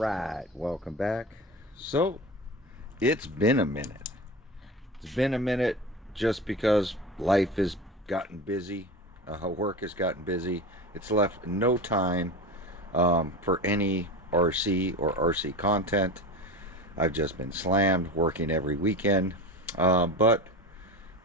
right, welcome back. So it's been a minute. It's been a minute just because life has gotten busy, work has gotten busy. It's left no time for any RC or RC content. I've just been slammed working every weekend, but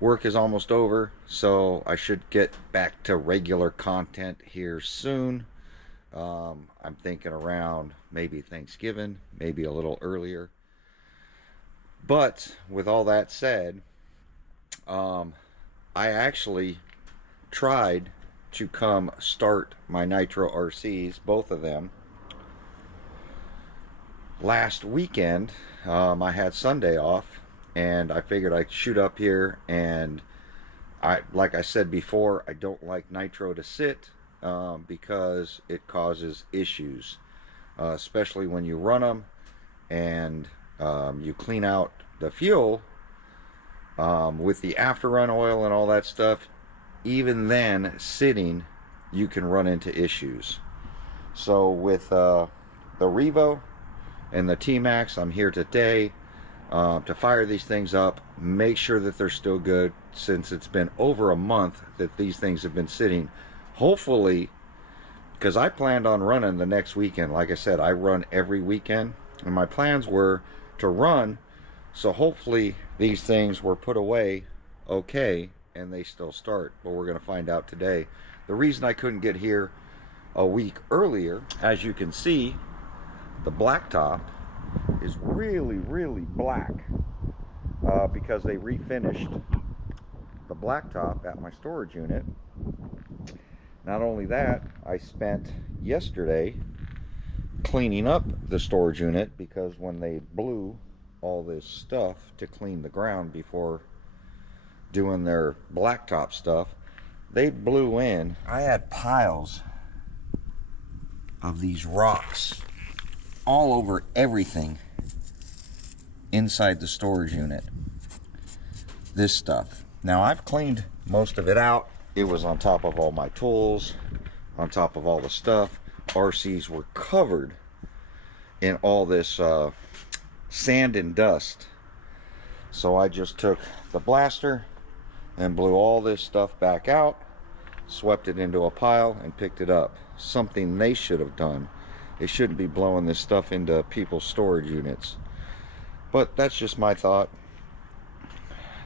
work is almost over, so I should get back to regular content here soon. I'm thinking around maybe Thanksgiving, maybe a little earlier. But with all that said, I actually tried to come start my Nitro RCs, both of them, last weekend. I had Sunday off, and I figured I'd shoot up here, and like I said before, I don't like Nitro to sit because it causes issues, especially when you run them and you clean out the fuel with the after run oil and all that stuff. Even then, sitting, you can run into issues. So with the Revo and the T-Maxx, I'm here today to fire these things up, make sure that they're still good, since it's been over a month that these things have been sitting. Hopefully, because I planned on running the next weekend. Like I said, I run every weekend, and my plans were to run, so hopefully these things were put away okay and they still start. But we're going to find out today. The reason I couldn't get here a week earlier, as you can see, the blacktop is really black because they refinished the blacktop at my storage unit. Not only that, I spent yesterday cleaning up the storage unit, because when they blew all this stuff to clean the ground before doing their blacktop stuff, they blew in. I had piles of these rocks all over everything inside the storage unit. This stuff. Now, I've cleaned most of it out. It was on top of all my tools, on top of all the stuff. RCs were covered in all this sand and dust. So I just took the blaster and blew all this stuff back out, swept it into a pile, and picked it up. Something they should have done. They shouldn't be blowing this stuff into people's storage units. But that's just my thought.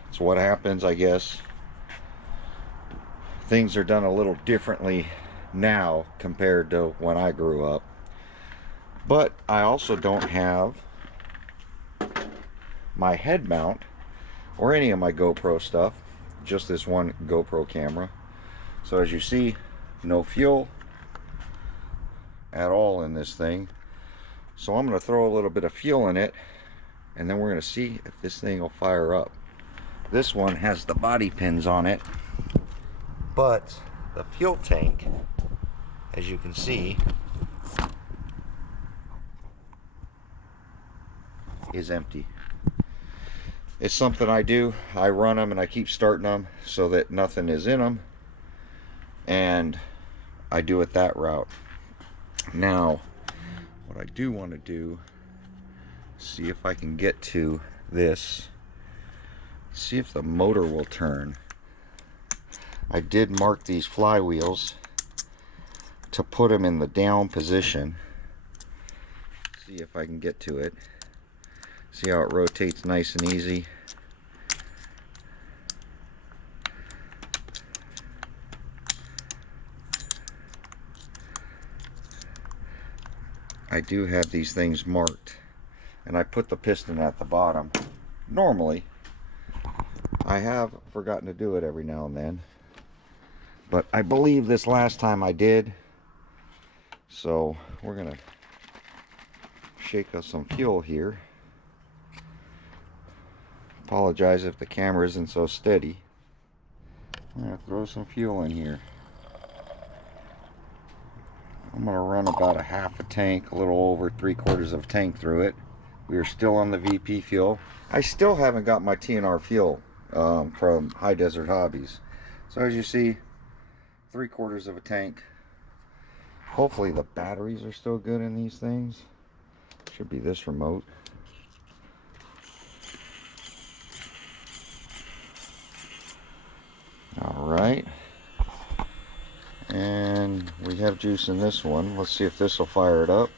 It's what happens, I guess. Things are done a little differently now compared to when I grew up. But I also don't have my head mount or any of my GoPro stuff, just this one GoPro camera. So as you see, no fuel at all in this thing. So I'm going to throw a little bit of fuel in it, and then we're going to see if this thing will fire up. This one has the body pins on it, but the fuel tank, as you can see, is empty. It's something I do. I run them and I keep starting them so that nothing is in them, and I do it that route. Now, what I do want to do, see if I can get to this, see if the motor will turn. I did mark these flywheels to put them in the down position. See if I can get to it. See how it rotates nice and easy. I do have these things marked, and I put the piston at the bottom. Normally, I have forgotten to do it every now and then, but I believe this last time I did. So we're gonna shake us some fuel here. Apologize if the camera isn't so steady. I'm gonna throw some fuel in here. I'm gonna run about a half a tank, a little over 3/4 of a tank through it. We are still on the VP fuel. I still haven't got my TNR fuel from High Desert Hobbies. So as you see, 3/4 of a tank. Hopefully the batteries are still good in these things. Should be this remote. Alright. And we have juice in this one. Let's see if this will fire it up.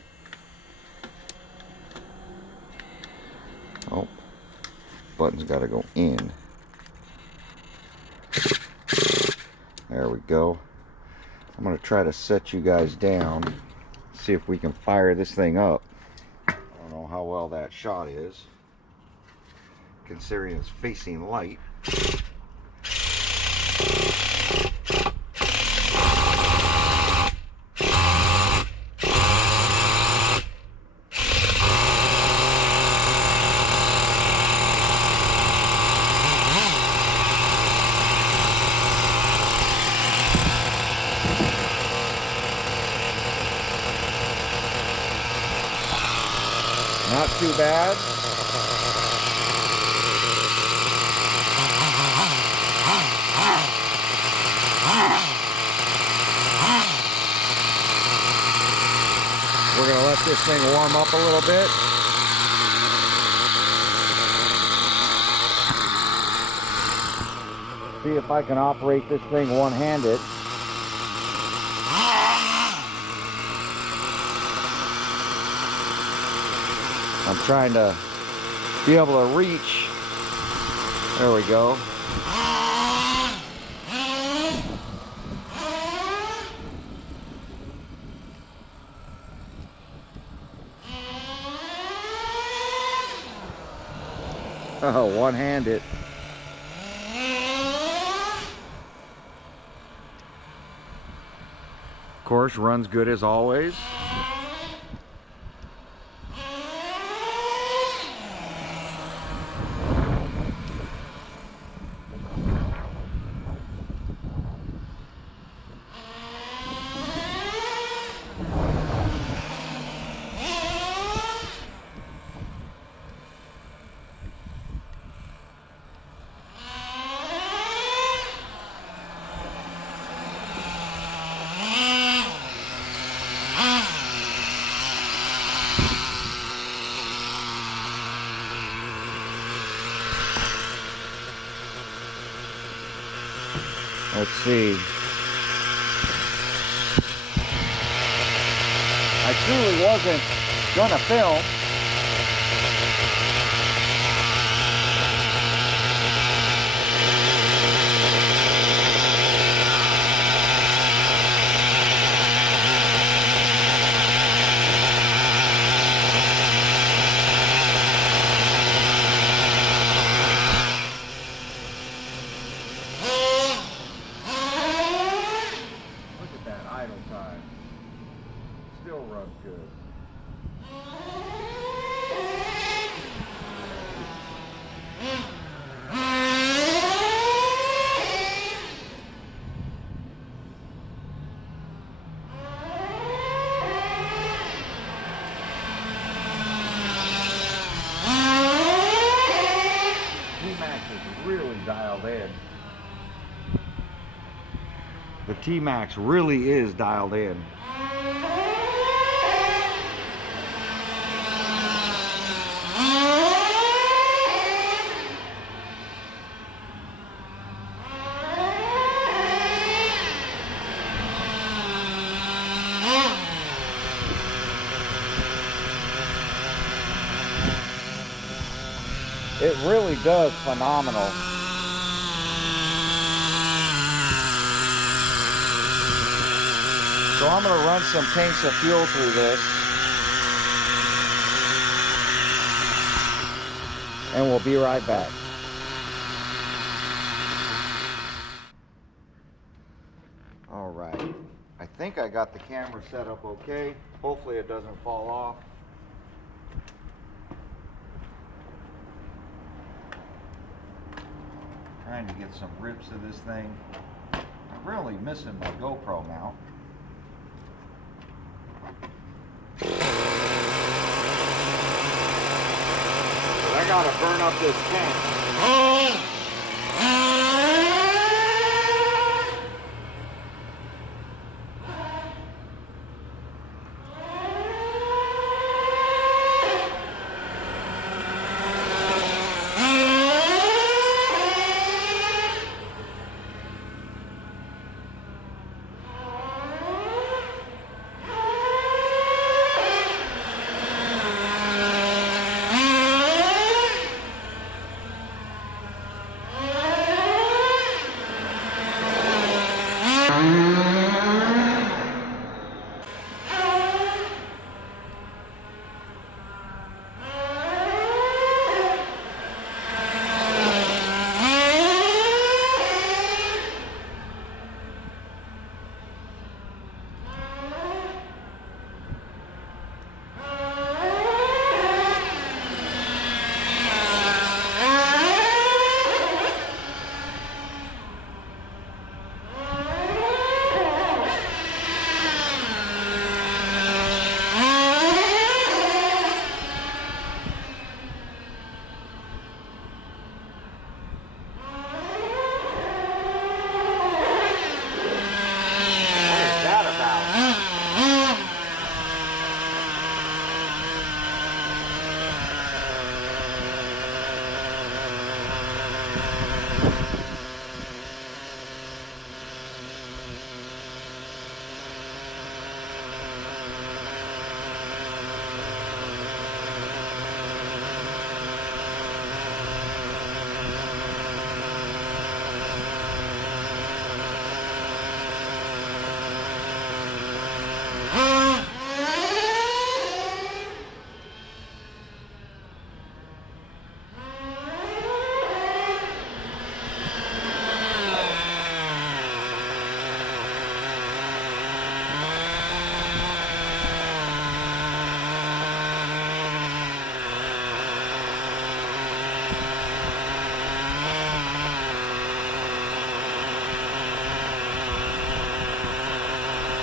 Oh, button's got to go in. There we go. I'm going to try to set you guys down, see if we can fire this thing up. I don't know how well that shot is, considering it's facing light. Not too bad. We're going to let this thing warm up a little bit. See if I can operate this thing one-handed. I'm trying to be able to reach. There we go. Oh, one-handed. Of course, runs good as always. Let's see. I truly wasn't gonna film. Still runs good. T-Maxx is really dialed in. The T-Maxx really is dialed in. It really does phenomenal. So I'm going to run some tanks of fuel through this, and we'll be right back. All right, I think I got the camera set up okay. Hopefully it doesn't fall off. Trying to get some rips of this thing. I'm really missing my GoPro mount. But I gotta burn up this tank.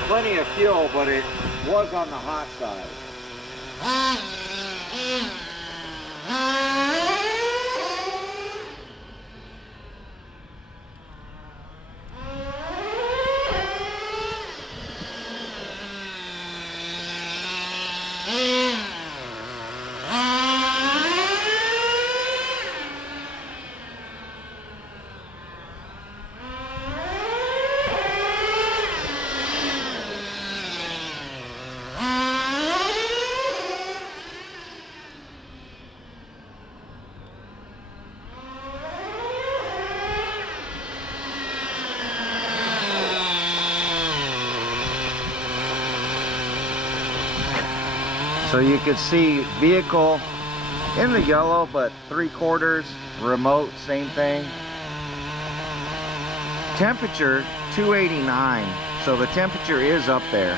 Plenty of fuel, but it was on the hot side. So you can see vehicle in the yellow, but 3/4, remote, same thing. Temperature 289, so the temperature is up there.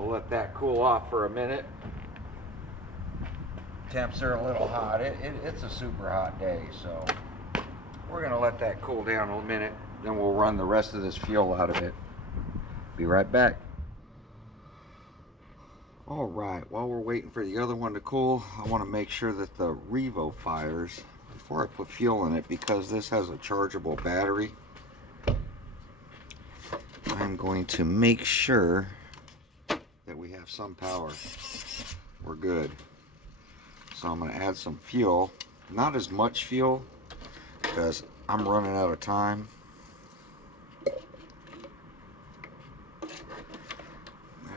We'll let that cool off for a minute. Temps are a little hot. It's a super hot day, so we're gonna let that cool down a minute, then we'll run the rest of this fuel out of it. Be right back. All right, while we're waiting for the other one to cool, I want to make sure that the Revo fires before I put fuel in it, because this has a chargeable battery. I'm going to make sure that we have some power. We're good. So I'm going to add some fuel. Not as much fuel, because I'm running out of time. That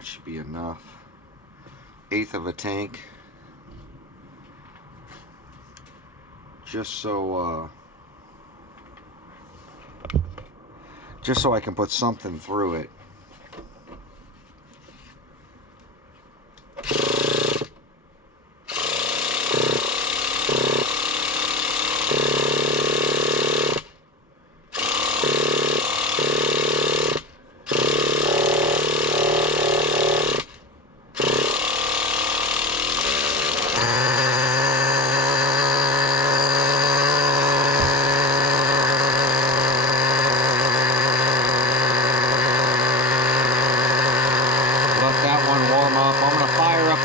should be enough. 1/8 of a tank. Just so I can put something through it.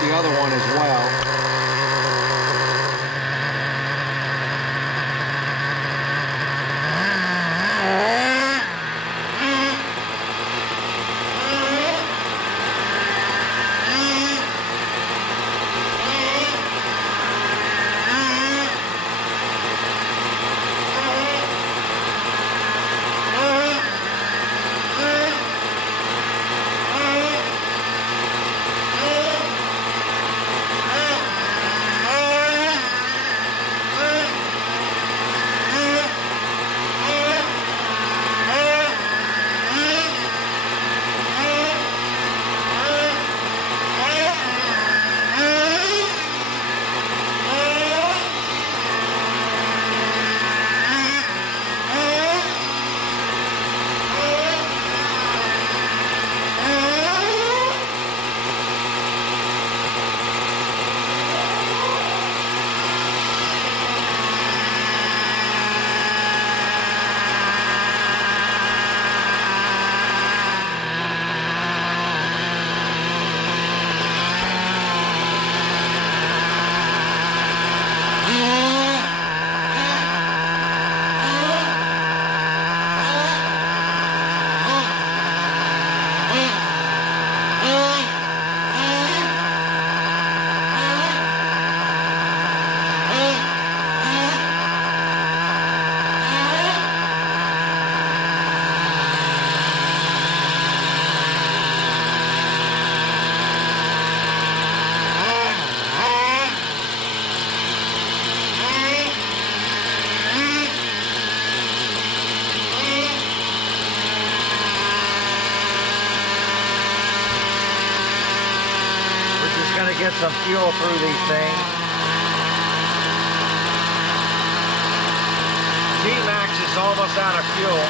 The other one as well. Get some fuel through these things. T-Maxx is almost out of fuel.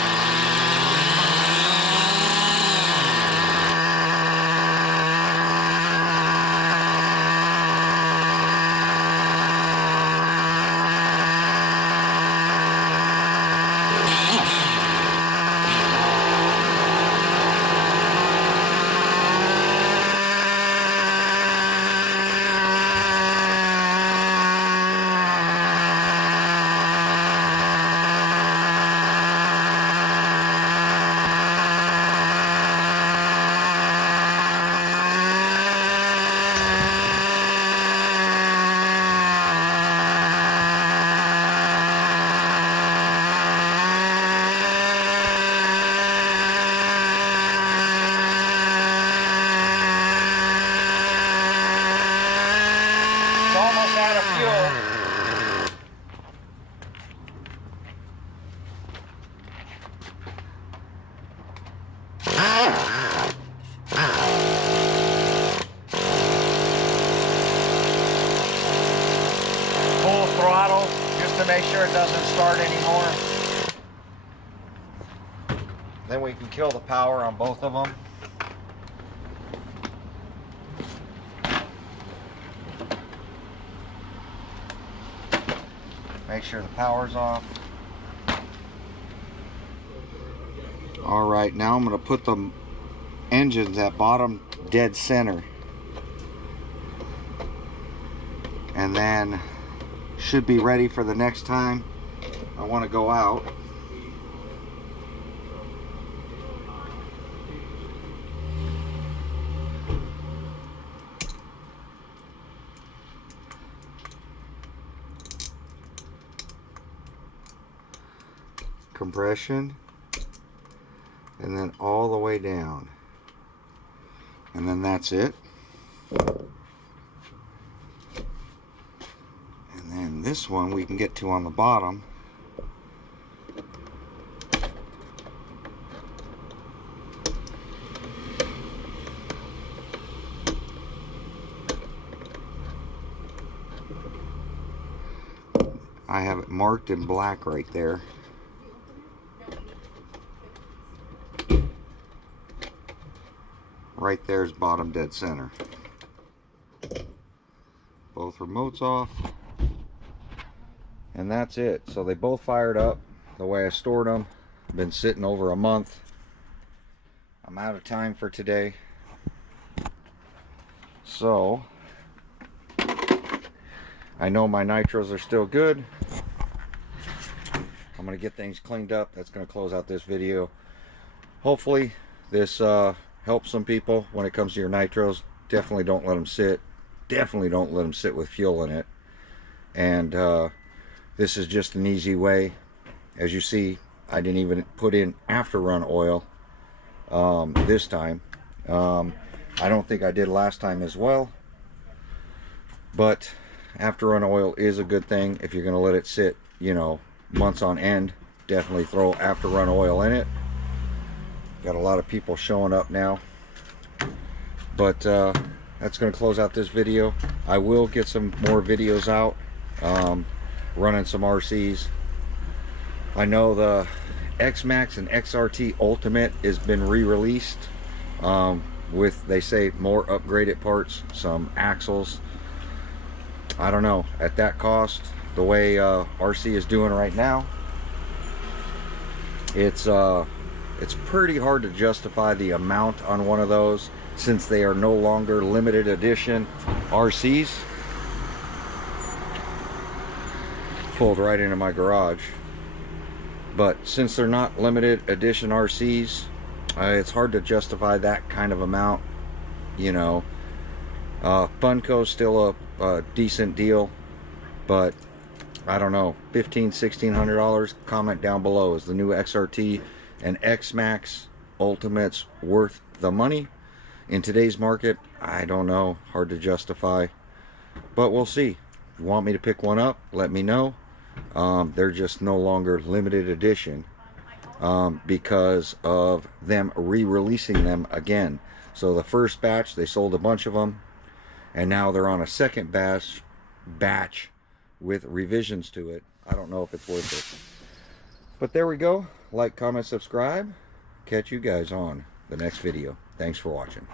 Full throttle just to make sure it doesn't start anymore. Then we can kill the power on both of them. Make sure the power's off. Alright, now I'm going to put the engines at bottom dead center. And then should be ready for the next time I want to go out. Compression, and then all the way down, and then that's it. And then this one we can get to on the bottom. I have it marked in black right there. Right there's bottom dead center. Both remotes off. And that's it. So they both fired up the way I stored them. Been sitting over a month. I'm out of time for today. So I know my nitros are still good. I'm going to get things cleaned up. That's going to close out this video. Hopefully this helps some people when it comes to your nitros. Definitely don't let them sit. Definitely don't let them sit with fuel in it. And this is just an easy way. As you see, I didn't even put in after run oil this time. I don't think I did last time as well. But after run oil is a good thing. If you're going to let it sit, you know, months on end, definitely throw after run oil in it. Got a lot of people showing up now. But that's going to close out this video. I will get some more videos out running some RCs. I know the Xmaxx and XRT Ultimate has been re-released with, they say, more upgraded parts, some axles. I don't know, at that cost, the way RC is doing right now, it's pretty hard to justify the amount on one of those, since they are no longer limited edition RCs. Pulled right into my garage. But since they're not limited edition RCs, it's hard to justify that kind of amount, you know. Funco's still a decent deal, but I don't know, $1,500–$1,600. Comment down below, is the new XRT and Xmaxx Ultimates worth the money in today's market? I don't know, hard to justify, but we'll see. If you want me to pick one up, let me know. They're just no longer limited edition because of them re-releasing them again. So the first batch, they sold a bunch of them, and now they're on a second batch with revisions to it. I don't know if it's worth it. But there we go. Like, comment, subscribe. Catch you guys on the next video. Thanks for watching.